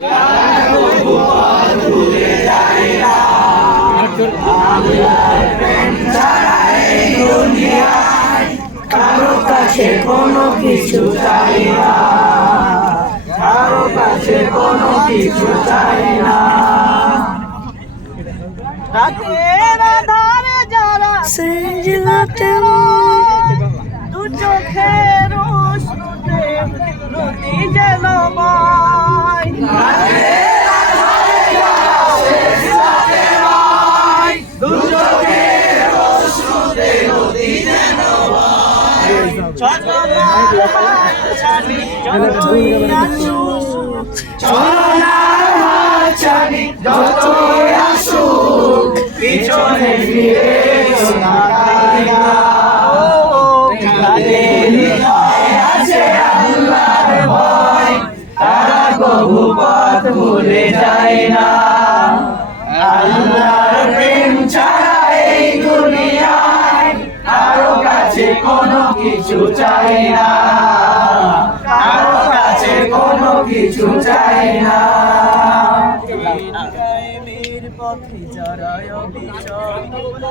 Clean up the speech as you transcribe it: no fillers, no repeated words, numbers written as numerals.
কারো কাছে কোনো কিছু চাই না, কারো কাছে কোনো কিছু চাই না। রাতের আধারে যারা সিজদাতে দু চোখের অশ্রুতে নদী যেন বয়। রাতের আধারে যারা সিজদাতে রয়, দু চোখের অশ্রুতে নদী যেন বয়। চলনার হাতছানি যতই আসুক, চলনার হাতছানি যতই আসুক, পিছনে ফিরে তাকাই না। যাদের হৃদয়ে আছে আল্লাহর ভয়, তারা কবু পথ ভুলে যায় না। আল্লাহর প্রেম ছাড়া এই দুনিয়ায় কারো কাছে কোনো কিছু চাই না, কারো কাছে কোনো কিছু চাই না। পথে যারা অবিচল